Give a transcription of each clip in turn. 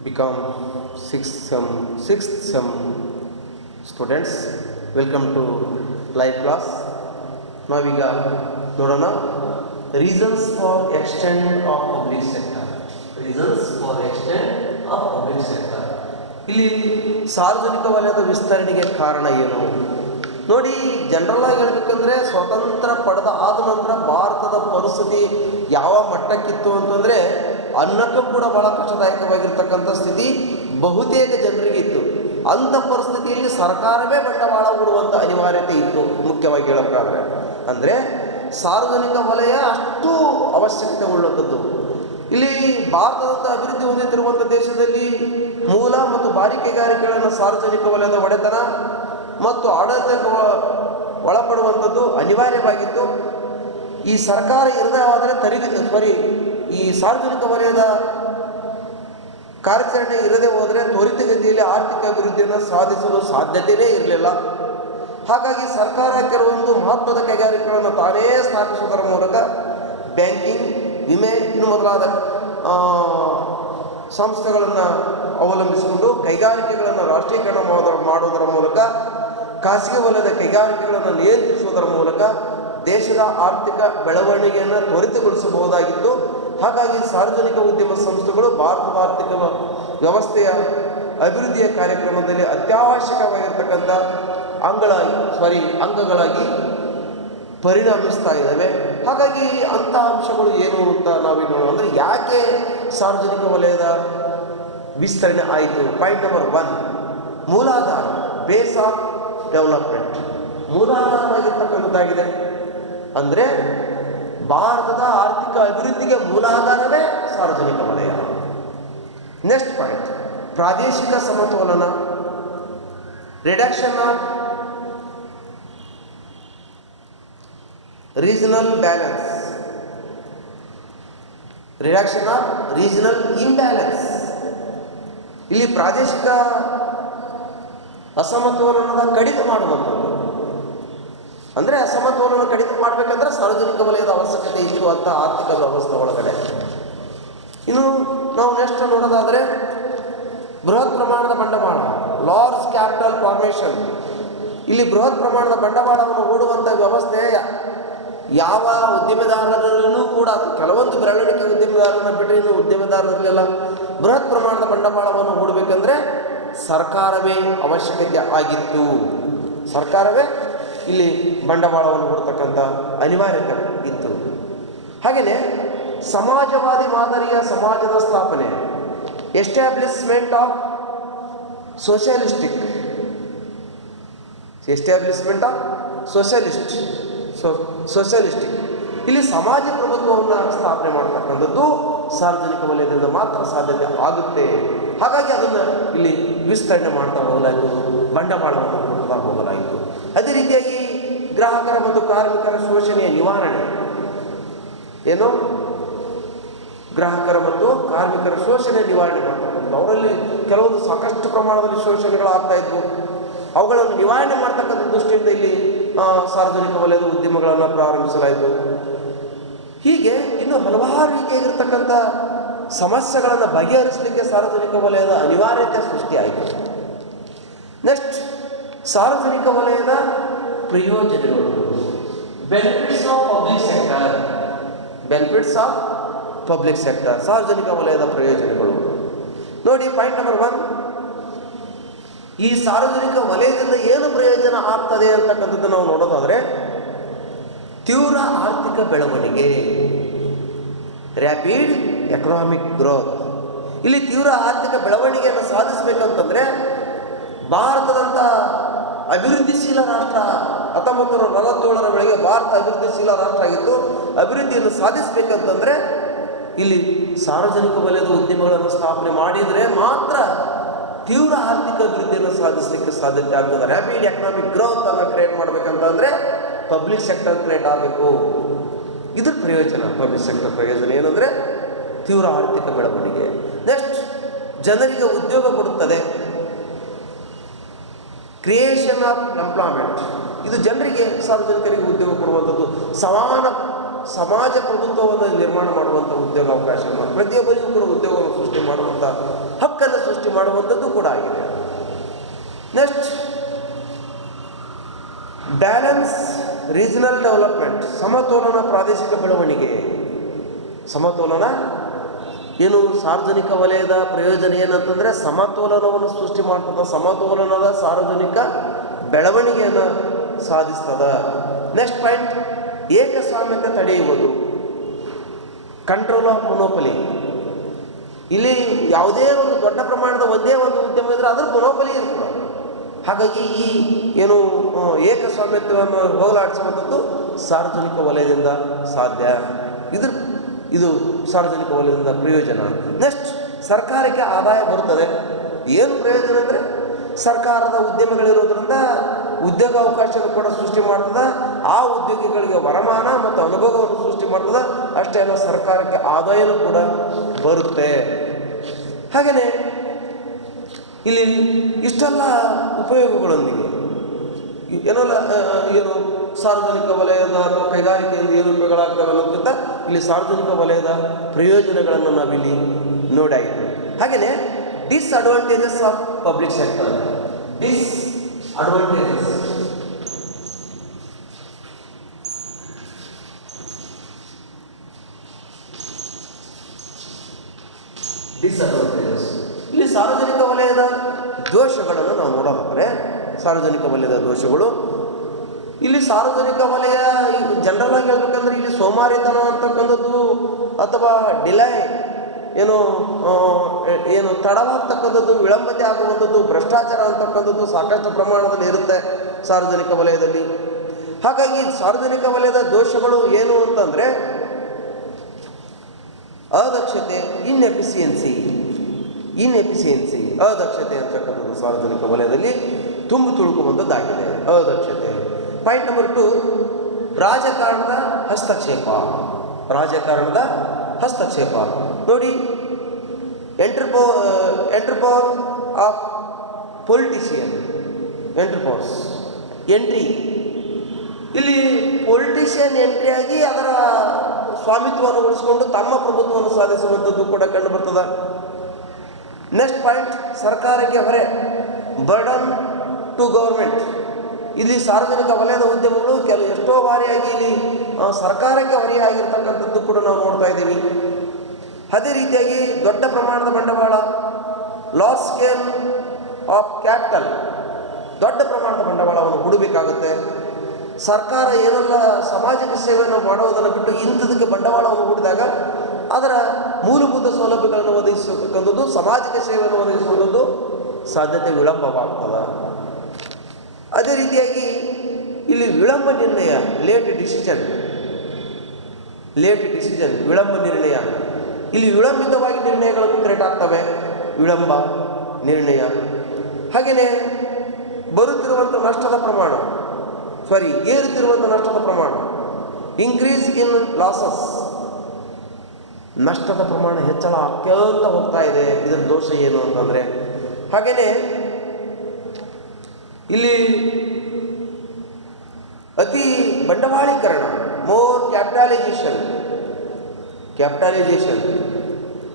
become sixth sem students. Welcome to live class. ನಾವೀಗ ನೋಡೋಣ reasons for extend of public sector. Reasons for extend of public sector. ಇಲ್ಲಿ ಸಾರ್ವಜನಿಕ ವಲಯದ ವಿಸ್ತರಣೆಗೆ ಕಾರಣ ಏನು ನೋಡಿ. ಜನರಲ್ ಆಗಿ ಹೇಳ್ಬೇಕಂದ್ರೆ ಸ್ವತಂತ್ರ ಪಡೆದ ಆದ ನಂತರ ಭಾರತದ ಪರಿಸ್ಥಿತಿ ಯಾವ ಮಟ್ಟಕ್ಕಿತ್ತು ಅಂತಂದರೆ ಅನ್ನಕ್ಕೂ ಕೂಡ ಬಹಳ ಕಷ್ಟದಾಯಕವಾಗಿರ್ತಕ್ಕಂಥ ಸ್ಥಿತಿ ಬಹುತೇಕ ಜನರಿಗಿತ್ತು. ಅಂಥ ಪರಿಸ್ಥಿತಿಯಲ್ಲಿ ಸರ್ಕಾರವೇ ಬಂಡವಾಳ ಹೂಡುವಂಥ ಅನಿವಾರ್ಯತೆ ಇತ್ತು. ಮುಖ್ಯವಾಗಿ ಹೇಳಬೇಕಾದ್ರೆ ಅಂದರೆ ಸಾರ್ವಜನಿಕ ವಲಯ ಅಷ್ಟು ಅವಶ್ಯಕತೆ ಉಳ್ಳಂಥದ್ದು. ಇಲ್ಲಿ ಭಾರತದಂಥ ಅಭಿವೃದ್ಧಿ ಹೊಂದುತ್ತಿರುವಂಥ ದೇಶದಲ್ಲಿ ಮೂಲ ಮತ್ತು ಭಾರಿ ಕೈಗಾರಿಕೆಗಳನ್ನು ಸಾರ್ವಜನಿಕ ವಲಯದ ಒಡೆತನ ಮತ್ತು ಆಡಳಿತಕ್ಕೆ ಒಳಪಡುವಂಥದ್ದು ಅನಿವಾರ್ಯವಾಗಿತ್ತು. ಈ ಸರ್ಕಾರ ಇರದೇ ಆದರೆ ಈ ಸಾರ್ವಜನಿಕ ವಲಯದ ಕಾರ್ಯಾಚರಣೆ ಇರದೇ ಹೋದರೆ ತ್ವರಿತಗತಿಯಲ್ಲಿ ಆರ್ಥಿಕ ಅಭಿವೃದ್ಧಿಯನ್ನು ಸಾಧಿಸಲು ಸಾಧ್ಯತೆಯೇ ಇರಲಿಲ್ಲ. ಹಾಗಾಗಿ ಸರ್ಕಾರ ಕೆಲವೊಂದು ಮಹತ್ವದ ಕೈಗಾರಿಕೆಗಳನ್ನು ತಾನೇ ಸ್ಥಾಪಿಸುವುದರ ಮೂಲಕ ಬ್ಯಾಂಕಿಂಗ್, ವಿಮೆ ಇನ್ನು ಮೊದಲಾದ ಸಂಸ್ಥೆಗಳನ್ನು ಅವಲಂಬಿಸಿಕೊಂಡು ಕೈಗಾರಿಕೆಗಳನ್ನು ರಾಷ್ಟ್ರೀಕರಣ ಮಾಡುವುದರ ಮೂಲಕ ಖಾಸಗಿ ವಲಯದ ಕೈಗಾರಿಕೆಗಳನ್ನು ನಿಯಂತ್ರಿಸುವುದರ ಮೂಲಕ ದೇಶದ ಆರ್ಥಿಕ ಬೆಳವಣಿಗೆಯನ್ನು ತ್ವರಿತಗೊಳಿಸಬಹುದಾಗಿತ್ತು. ಹಾಗಾಗಿ ಸಾರ್ವಜನಿಕ ಉದ್ಯಮ ಸಂಸ್ಥೆಗಳು ಭಾರತದ ಆರ್ಥಿಕ ವ್ಯವಸ್ಥೆಯ ಅಭಿವೃದ್ಧಿಯ ಕಾರ್ಯಕ್ರಮದಲ್ಲಿ ಅತ್ಯವಶ್ಯಕವಾಗಿರ್ತಕ್ಕಂಥ ಅಂಗಗಳಾಗಿ ಪರಿಣಮಿಸ್ತಾ ಇದ್ದಾವೆ. ಹಾಗಾಗಿ ಅಂಥ ಅಂಶಗಳು ಏನು ಅಂತ ನಾವೇನು ನೋಡೋಣ ಅಂದರೆ ಯಾಕೆ ಸಾರ್ವಜನಿಕ ವಲಯದ ವಿಸ್ತರಣೆ ಆಯಿತು. ಪಾಯಿಂಟ್ ನಂಬರ್ 1, ಮೂಲಾಧಾರ, ಬೇಸ್ ಆಫ್ ಡೆವಲಪ್ಮೆಂಟ್. ಮೂಲಾಧಾರವಾಗಿರ್ತಕ್ಕಂಥದ್ದಾಗಿದೆ. ಅಂದರೆ ಭಾರತದ ಆರ್ಥಿಕ ಅಭಿವೃದ್ಧಿಗೆ ಮೂಲಾಧಾರವೇ ಸಾರ್ವಜನಿಕ ವಲಯ. ನೆಕ್ಸ್ಟ್ ಪಾಯಿಂಟ್, ಪ್ರಾದೇಶಿಕ ಸಮತೋಲನ, reduction of regional balance, reduction of regional imbalance. ಇಲ್ಲಿ ಪ್ರಾದೇಶಿಕ ಅಸಮತೋಲನದ ಕಡಿತ ಮಾಡುವಂಥದ್ದು. ಅಂದರೆ ಅಸಮತೋಲನ ಕಡಿತ ಮಾಡಬೇಕಂದ್ರೆ ಸಾರ್ವಜನಿಕ ವಲಯದ ಅವಶ್ಯಕತೆ ಇಷ್ಟು ಅಂತ ಆರ್ಥಿಕ ವ್ಯವಸ್ಥೆ ಒಳಗಡೆ. ಇನ್ನು ನಾವು ನೆಕ್ಸ್ಟ್ ನೋಡೋದಾದರೆ ಬೃಹತ್ ಪ್ರಮಾಣದ ಬಂಡವಾಳ, ಲಾರ್ಜ್ ಕ್ಯಾಪಿಟಲ್ ಫಾರ್ಮೇಷನ್. ಇಲ್ಲಿ ಬೃಹತ್ ಪ್ರಮಾಣದ ಬಂಡವಾಳವನ್ನು ಹೂಡುವಂಥ ವ್ಯವಸ್ಥೆ ಯಾವ ಉದ್ಯಮೆದಾರರಲ್ಲೂ ಕೂಡ, ಕೆಲವೊಂದು ಬೆರಳಿಕೆ ಉದ್ಯಮೆದಾರರನ್ನ ಬಿಟ್ಟರೆ ಇನ್ನು ಉದ್ಯಮೆದಾರರಲ್ಲೆಲ್ಲ ಬೃಹತ್ ಪ್ರಮಾಣದ ಬಂಡವಾಳವನ್ನು ಹೂಡಬೇಕಂದ್ರೆ ಸರ್ಕಾರವೇ ಅವಶ್ಯಕತೆ ಆಗಿತ್ತು. ಸರ್ಕಾರವೇ ಇಲ್ಲಿ ಬಂಡವಾಳವನ್ನು ಹೂಡತಕ್ಕಂಥ ಅನಿವಾರ್ಯತೆ ಇತ್ತು. ಹಾಗೆಯೇ ಸಮಾಜವಾದಿ ಮಾದರಿಯ ಸಮಾಜದ ಸ್ಥಾಪನೆ, ಎಸ್ಟಾಬ್ಲಿಷ್ಮೆಂಟ್ ಆಫ್ ಸೋಷಿಯಲಿಸ್ಟಿಕ್, ಸೋಷಿಯಲಿಸ್ಟಿಕ್. ಇಲ್ಲಿ ಸಮಾಜ ಪ್ರಭುತ್ವವನ್ನು ಸ್ಥಾಪನೆ ಮಾಡ್ತಕ್ಕಂಥದ್ದು ಸಾರ್ವಜನಿಕ ವಲಯದಿಂದ ಮಾತ್ರ ಸಾಧ್ಯತೆ ಆಗುತ್ತೆ. ಹಾಗಾಗಿ ಅದನ್ನು ಇಲ್ಲಿ ವಿಸ್ತರಣೆ ಮಾಡ್ತಾ ಹೋಗಲಾಯಿತು, ಬಂಡವಾಳವನ್ನು ಕೊಡ್ತಾ ಹೋಗಲಾಯಿತು. ಅದೇ ರೀತಿಯಾಗಿ ಗ್ರಾಹಕರ ಮತ್ತು ಕಾರ್ಮಿಕರ ಶೋಷಣೆಯ ನಿವಾರಣೆ. ಏನು? ಗ್ರಾಹಕರ ಮತ್ತು ಕಾರ್ಮಿಕರ ಶೋಷಣೆ ನಿವಾರಣೆ ಮಾಡ್ತಕ್ಕಂಥದ್ದು. ಅವರಲ್ಲಿ ಕೆಲವೊಂದು ಸಾಕಷ್ಟು ಪ್ರಮಾಣದಲ್ಲಿ ಶೋಷಣೆಗಳಾಗ್ತಾ ಇದ್ವು. ಅವುಗಳನ್ನು ನಿವಾರಣೆ ಮಾಡ್ತಕ್ಕಂಥ ದೃಷ್ಟಿಯಿಂದ ಇಲ್ಲಿ ಸಾರ್ವಜನಿಕ ವಲಯದ ಉದ್ಯಮಗಳನ್ನು ಪ್ರಾರಂಭಿಸಲಾಯಿತು. ಹೀಗೆ ಇನ್ನು ಹಲವಾರು ರೀತಿಯಾಗಿರ್ತಕ್ಕಂಥ ಸಮಸ್ಯೆಗಳನ್ನು ಬಗೆಹರಿಸಲಿಕ್ಕೆ ಸಾರ್ವಜನಿಕ ವಲಯದ ಅನಿವಾರ್ಯತೆ ಸೃಷ್ಟಿಯಾಯಿತು. ನೆಕ್ಸ್ಟ್, ಸಾರ್ವಜನಿಕ ವಲಯದ ಪ್ರಯೋಜನಗಳು, benefits of public sector. Benefits of public sector, ಸಾರ್ವಜನಿಕ ವಲಯದ ಪ್ರಯೋಜನಗಳು ನೋಡಿ. ಪಾಯಿಂಟ್ ನಂಬರ್ 1, ಈ ಸಾರ್ವಜನಿಕ ವಲಯದಿಂದ ಏನು ಪ್ರಯೋಜನ ಆಗ್ತದೆ ಅಂತಕ್ಕಂಥದ್ದು ನಾವು ನೋಡೋದಾದರೆ ತೀವ್ರ ಆರ್ಥಿಕ ಬೆಳವಣಿಗೆ, ರ್ಯಾಪಿಡ್ ಎಕನಾಮಿಕ್ ಗ್ರೋತ್. ಇಲ್ಲಿ ತೀವ್ರ ಆರ್ಥಿಕ ಬೆಳವಣಿಗೆಯನ್ನು ಸಾಧಿಸಬೇಕಂತಂದರೆ ಭಾರತದಂಥ ಅಭಿವೃದ್ಧಿಶೀಲ ರಾಷ್ಟ್ರ 1947ರ ವೇಳೆಗೆ ಭಾರತ ಅಭಿವೃದ್ಧಿಶೀಲ ರಾಷ್ಟ್ರ ಆಗಿತ್ತು. ಅಭಿವೃದ್ಧಿಯನ್ನು ಸಾಧಿಸಬೇಕಂತಂದರೆ ಇಲ್ಲಿ ಸಾರ್ವಜನಿಕ ವಲಯದ ಉದ್ಯಮಗಳನ್ನು ಸ್ಥಾಪನೆ ಮಾಡಿದರೆ ಮಾತ್ರ ತೀವ್ರ ಆರ್ಥಿಕ ಅಭಿವೃದ್ಧಿಯನ್ನು ಸಾಧಿಸಲಿಕ್ಕೆ ಸಾಧ್ಯತೆ ಆಗ್ತದೆ. ರ್ಯಾಪಿಡ್ ಎಕನಾಮಿಕ್ ಗ್ರೋತ್ ಅನ್ನು ಕ್ರಿಯೇಟ್ ಮಾಡಬೇಕಂತಂದರೆ ಪಬ್ಲಿಕ್ ಸೆಕ್ಟರ್ ಕ್ರಿಯೇಟ್ ಆಗಬೇಕು. ಇದ್ರ ಪ್ರಯೋಜನ, ಪಬ್ಲಿಕ್ ಸೆಕ್ಟರ್ ಪ್ರಯೋಜನ ಏನಂದರೆ ತೀವ್ರ ಆರ್ಥಿಕ ಬೆಳವಣಿಗೆ. ನೆಕ್ಸ್ಟ್, ಜನರಿಗೆ ಉದ್ಯೋಗ ಕೊಡುತ್ತದೆ, ಕ್ರಿಯೇಷನ್ ಆಫ್ ಎಂಪ್ಲಾಯ್ಮೆಂಟ್. ಇದು ಜನರಿಗೆ, ಸಾರ್ವಜನಿಕರಿಗೆ ಉದ್ಯೋಗ ಕೊಡುವಂಥದ್ದು, ಸಮಾನ ಸಮಾಜ ಪ್ರಭುತ್ವವನ್ನು ನಿರ್ಮಾಣ ಮಾಡುವಂಥ ಉದ್ಯೋಗಾವಕಾಶ, ಪ್ರತಿಯೊಬ್ಬರಿಗೂ ಕೂಡ ಉದ್ಯೋಗವನ್ನು ಸೃಷ್ಟಿ ಮಾಡುವಂಥ ಮಾಡ್ತಕ್ಕಂಥ ಹಕ್ಕನ್ನು ಸೃಷ್ಟಿ ಮಾಡುವಂಥದ್ದು ಕೂಡ ಆಗಿದೆ. ನೆಕ್ಸ್ಟ್, ಬ್ಯಾಲೆನ್ಸ್ ರೀಜನಲ್ ಡೆವಲಪ್ಮೆಂಟ್, ಸಮತೋಲನ ಪ್ರಾದೇಶಿಕ ಬೆಳವಣಿಗೆ. ಸಮತೋಲನ ಏನು, ಸಾರ್ವಜನಿಕ ವಲಯದ ಪ್ರಯೋಜನ ಏನಂತಂದರೆ ಸಮತೋಲನವನ್ನು ಸೃಷ್ಟಿ ಮಾಡ್ತದ, ಸಮತೋಲನದ ಸಾರ್ವಜನಿಕ ಬೆಳವಣಿಗೆಯನ್ನು ಸಾಧಿಸ್ತದ. ನೆಕ್ಸ್ಟ್ ಪಾಯಿಂಟ್, ಏಕಸ್ವಾಮ್ಯತೆ ತಡೆಯುವುದು, ಕಂಟ್ರೋಲ್ ಆಫ್ ಮೊನೋಪಲಿ. ಇಲ್ಲಿ ಯಾವುದೇ ಒಂದು ದೊಡ್ಡ ಪ್ರಮಾಣದ ಒಂದೇ ಒಂದು ಉದ್ಯಮ ಇದ್ದರೆ ಅದರ ಮೊನೋಪಲಿ ಇರ್ತದೆ. ಹಾಗಾಗಿ ಈ ಏನು ಏಕಸ್ವಾಮ್ಯತ್ವವನ್ನು ಹೋಗಲಾಡಿಸುವಂಥದ್ದು ಸಾರ್ವಜನಿಕ ವಲಯದಿಂದ ಸಾಧ್ಯ. ಇದು ಸಾರ್ವಜನಿಕ ವಲಯದಿಂದ ಪ್ರಯೋಜನ. ನೆಕ್ಸ್ಟ್, ಸರ್ಕಾರಕ್ಕೆ ಆದಾಯ ಬರುತ್ತದೆ. ಏನು ಪ್ರಯೋಜನ ಅಂದರೆ ಸರ್ಕಾರದ ಉದ್ಯಮಗಳಿರೋದ್ರಿಂದ ಉದ್ಯೋಗಾವಕಾಶವನ್ನು ಕೂಡ ಸೃಷ್ಟಿ ಮಾಡ್ತದೆ, ಆ ಉದ್ಯೋಗಿಗಳಿಗೆ ವರಮಾನ ಮತ್ತು ಅನುಭವವನ್ನು ಸೃಷ್ಟಿ ಮಾಡ್ತದೆ. ಅಷ್ಟೇ ಅಲ್ಲ, ಸರ್ಕಾರಕ್ಕೆ ಆದಾಯನೂ ಕೂಡ ಬರುತ್ತೆ. ಹಾಗೆಯೇ ಇಲ್ಲಿ ಇಷ್ಟೆಲ್ಲ ಉಪಯೋಗಗಳೊಂದಿಗೆ ಏನು ಸಾರ್ವಜನಿಕ ವಲಯದ ಅಥವಾ ಕೈಗಾರಿಕೆಯಲ್ಲಿ ಏನು ಉಪಯೋಗಗಳಾಗ್ತವೆ ಅನ್ನೋದಕ್ಕಿಂತ ಇಲ್ಲಿ ಸಾರ್ವಜನಿಕ ವಲಯದ ಪ್ರಯೋಜನಗಳನ್ನು ನಾವಿಲ್ಲಿ ನೋಡಾಯಿತು. ಹಾಗೆಯೇ disadvantages of public sector. Disadvantages ಇಲ್ಲಿ ಸಾರ್ವಜನಿಕ ವಲಯದ ದೋಷಗಳನ್ನು ನಾವು ನೋಡೋದಾದರೆ, ಸಾರ್ವಜನಿಕ ವಲಯದ ದೋಷಗಳು ಇಲ್ಲಿ ಸಾರ್ವಜನಿಕ ವಲಯ ಜನರಲ್ ಆಗಿ ಹೇಳ್ಬೇಕಂದ್ರೆ ಇಲ್ಲಿ ಸೋಮಾರಿತನ ಅಂತಕ್ಕಂಥದ್ದು ಅಥವಾ ಡಿಲೈ ಏನು ತಡವಾಗ್ತಕ್ಕಂಥದ್ದು, ವಿಳಂಬತೆ ಆಗುವಂಥದ್ದು, ಭ್ರಷ್ಟಾಚಾರ ಅಂತಕ್ಕಂಥದ್ದು ಸಾಕಷ್ಟು ಪ್ರಮಾಣದಲ್ಲಿ ಇರುತ್ತೆ ಸಾರ್ವಜನಿಕ ವಲಯದಲ್ಲಿ. ಹಾಗಾಗಿ ಸಾರ್ವಜನಿಕ ವಲಯದ ದೋಷಗಳು ಏನು ಅಂತಂದರೆ ಅದಕ್ಷತೆ, ಇನ್ಎಫಿಸಿಯನ್ಸಿ, ಅದಕ್ಷತೆ ಅಂತಕ್ಕಂಥದ್ದು ಸಾರ್ವಜನಿಕ ವಲಯದಲ್ಲಿ ತುಂಬಿ ತುಳುಕುವಂಥದ್ದಾಗಿದೆ, ಅದಕ್ಷತೆ. ಪಾಯಿಂಟ್ ನಂಬರ್ 2, ರಾಜಕಾರಣದ ಹಸ್ತಕ್ಷೇಪ. ನೋಡಿ, ಎಂಟ್ರಿಪವರ್ ಆಫ್ ಪೊಲಿಟಿಷಿಯನ್, ಎಂಟ್ರಿ. ಇಲ್ಲಿ ಪೊಲಿಟಿಷಿಯನ್ ಎಂಟ್ರಿಯಾಗಿ ಅದರ ಸ್ವಾಮಿತ್ವವನ್ನು ಉಳಿಸಿಕೊಂಡು ತಮ್ಮ ಪ್ರಭುತ್ವವನ್ನು ಸಾಧಿಸುವಂಥದ್ದು ಕೂಡ ಕಂಡು ಬರ್ತದೆ. ನೆಕ್ಸ್ಟ್ ಪಾಯಿಂಟ್, ಸರ್ಕಾರಕ್ಕೆ ಹೊರೆ, ಬರ್ಡನ್ ಟು ಗೌರ್ಮೆಂಟ್. ಇಲ್ಲಿ ಸಾರ್ವಜನಿಕ ವಲಯದ ಉದ್ಯಮಗಳು ಎಷ್ಟೋ ಬಾರಿಯಾಗಿ ಇಲ್ಲಿ ಸರ್ಕಾರಕ್ಕೆ ಹೊರೆಯಾಗಿರ್ತಕ್ಕಂಥದ್ದು ಕೂಡ ನಾವು ನೋಡ್ತಾ ಇದ್ದೀವಿ. ಅದೇ ರೀತಿಯಾಗಿ ದೊಡ್ಡ ಪ್ರಮಾಣದ ಬಂಡವಾಳ, ಲಾರ್ಜ್ ಸ್ಕೇಲ್ ಆಫ್ ಕ್ಯಾಪಿಟಲ್, ದೊಡ್ಡ ಪ್ರಮಾಣದ ಬಂಡವಾಳವನ್ನು ಹೂಡಬೇಕಾಗುತ್ತೆ. ಸರ್ಕಾರ ಏನೆಲ್ಲ ಸಾಮಾಜಿಕ ಸೇವೆಯನ್ನು ಮಾಡೋದನ್ನು ಬಿಟ್ಟು ಇಂಥದಕ್ಕೆ ಬಂಡವಾಳವನ್ನು ಹೂಡಿದಾಗ ಅದರ ಮೂಲಭೂತ ಸೌಲಭ್ಯಗಳನ್ನು ಒದಗಿಸತಕ್ಕಂಥದ್ದು, ಸಾಮಾಜಿಕ ಸೇವೆಯನ್ನು ಒದಗಿಸುವಂಥದ್ದು ಸಾಧ್ಯತೆ ವಿಳಂಬವಾಗ್ತದೆ. ಅದೇ ರೀತಿಯಾಗಿ ಇಲ್ಲಿ ವಿಳಂಬ ನಿರ್ಣಯ, ಲೇಟ್ ಡಿಸಿಷನ್, ವಿಳಂಬ ನಿರ್ಣಯ. ಇಲ್ಲಿ ವಿಳಂಬಿತವಾಗಿ ನಿರ್ಣಯಗಳು ಕ್ರಿಯೇಟ್ ಆಗ್ತವೆ, ವಿಳಂಬ ನಿರ್ಣಯ. ಹಾಗೆಯೇ ಏರುತ್ತಿರುವಂಥ ನಷ್ಟದ ಪ್ರಮಾಣ, ಇನ್ಕ್ರೀಸ್ ಇನ್ ಲಾಸಸ್, ನಷ್ಟದ ಪ್ರಮಾಣ ಹೆಚ್ಚಳ ಆಗ್ತಾ ಹೋಗ್ತಾ ಇದೆ. ಇದರ ದೋಷ ಏನು ಅಂತಂದರೆ, ಹಾಗೆಯೇ ಇಲ್ಲಿ ಅತಿ ಬಂಡವಾಳೀಕರಣ, ಮೋರ್ ಕ್ಯಾಪಿಟಲೈಸೇಷನ್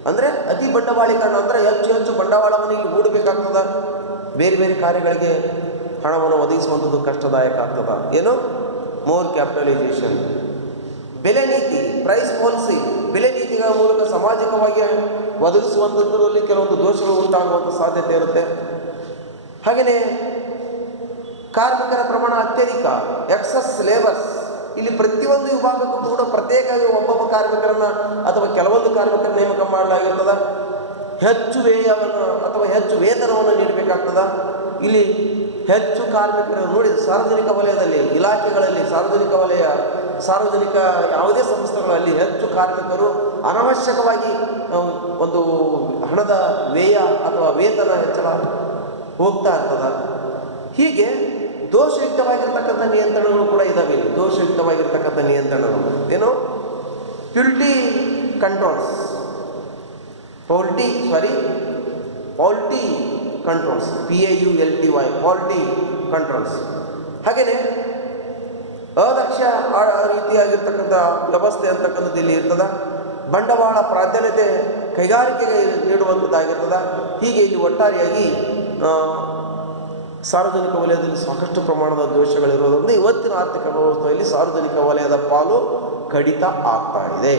ಅಂದರೆ ಅತಿ ಬಂಡವಾಳೀಕರಣ ಅಂದರೆ ಹೆಚ್ಚು ಬಂಡವಾಳವನ್ನು ಇಲ್ಲಿ ಹೂಡಬೇಕಾಗ್ತದ, ಬೇರೆ ಬೇರೆ ಕಾರ್ಯಗಳಿಗೆ ಹಣವನ್ನು ಒದಗಿಸುವಂಥದ್ದು ಕಷ್ಟದಾಯಕ ಆಗ್ತದ. ಏನು, ಮೋರ್ ಕ್ಯಾಪಿಟಲೈಸೇಷನ್. ಬೆಲೆ ನೀತಿ, ಪ್ರೈಸ್ ಪಾಲಿಸಿ, ಬೆಲೆ ನೀತಿಗಳ ಮೂಲಕ ಸಾಮಾಜಿಕವಾಗಿ ಒದಗಿಸುವಂಥದ್ರಲ್ಲಿ ಕೆಲವೊಂದು ದೋಷಗಳು ಉಂಟಾಗುವಂಥ ಸಾಧ್ಯತೆ ಇರುತ್ತೆ. ಹಾಗೆಯೇ ಕಾರ್ಮಿಕರ ಪ್ರಮಾಣ ಅತ್ಯಧಿಕ, ಎಕ್ಸಸ್ ಲೇಬರ್ಸ್. ಇಲ್ಲಿ ಪ್ರತಿಯೊಂದು ವಿಭಾಗಕ್ಕೂ ಕೂಡ ಪ್ರತ್ಯೇಕವಾಗಿ ಒಬ್ಬೊಬ್ಬ ಕಾರ್ಮಿಕರನ್ನು ಅಥವಾ ಕೆಲವೊಂದು ಕಾರ್ಮಿಕರ ನೇಮಕ ಮಾಡಲಾಗಿರ್ತದೆ. ಹೆಚ್ಚು ವ್ಯಯವನ್ನು ಅಥವಾ ಹೆಚ್ಚು ವೇತನವನ್ನು ನೀಡಬೇಕಾಗ್ತದ. ಇಲ್ಲಿ ಹೆಚ್ಚು ಕಾರ್ಮಿಕರು ನೋಡಿ, ಸಾರ್ವಜನಿಕ ವಲಯದಲ್ಲಿ ಇಲಾಖೆಗಳಲ್ಲಿ ಸಾರ್ವಜನಿಕ ಯಾವುದೇ ಸಂಸ್ಥೆಗಳಲ್ಲಿ ಹೆಚ್ಚು ಕಾರ್ಮಿಕರು ಅನವಶ್ಯಕವಾಗಿ ಒಂದು ಹಣದ ವ್ಯಯ ಅಥವಾ ವೇತನ ಹೆಚ್ಚಳ ಹೋಗ್ತಾ ಇರ್ತದೆ. ಹೀಗೆ ದೋಷಯುಕ್ತವಾಗಿರ್ತಕ್ಕಂಥ ನಿಯಂತ್ರಣಗಳು ಕೂಡ ಇದ್ದಾವೆ. ಇಲ್ಲಿ ದೋಷಯುಕ್ತವಾಗಿರ್ತಕ್ಕಂಥ ನಿಯಂತ್ರಣಗಳು ಏನು, ಪೌಲ್ಟಿ ಕಂಟ್ರೋಲ್ಸ್, PAULTY, ಪಾಲ್ಟಿ ಕಂಟ್ರೋಲ್ಸ್. ಹಾಗೆಯೇ ಅದಕ್ಷ ರೀತಿಯಾಗಿರ್ತಕ್ಕಂಥ ವ್ಯವಸ್ಥೆ ಅಂತಕ್ಕಂಥದ್ದು ಇಲ್ಲಿ ಇರ್ತದೆ. ಬಂಡವಾಳ ಪ್ರಾಧಾನ್ಯತೆ ಕೈಗಾರಿಕೆಗೆ ನೀಡುವಂಥದ್ದಾಗಿರ್ತದೆ. ಹೀಗೆ ಇಲ್ಲಿ ಒಟ್ಟಾರೆಯಾಗಿ ಸಾರ್ವಜನಿಕ ವಲಯದಲ್ಲಿ ಸಾಕಷ್ಟು ಪ್ರಮಾಣದ ದೋಷಗಳಿರೋದ್ರಿಂದ ಇವತ್ತಿನ ಆರ್ಥಿಕ ವ್ಯವಸ್ಥೆಯಲ್ಲಿ ಸಾರ್ವಜನಿಕ ವಲಯದ ಪಾಲು ಕಡಿತ ಆಗ್ತಾ ಇದೆ.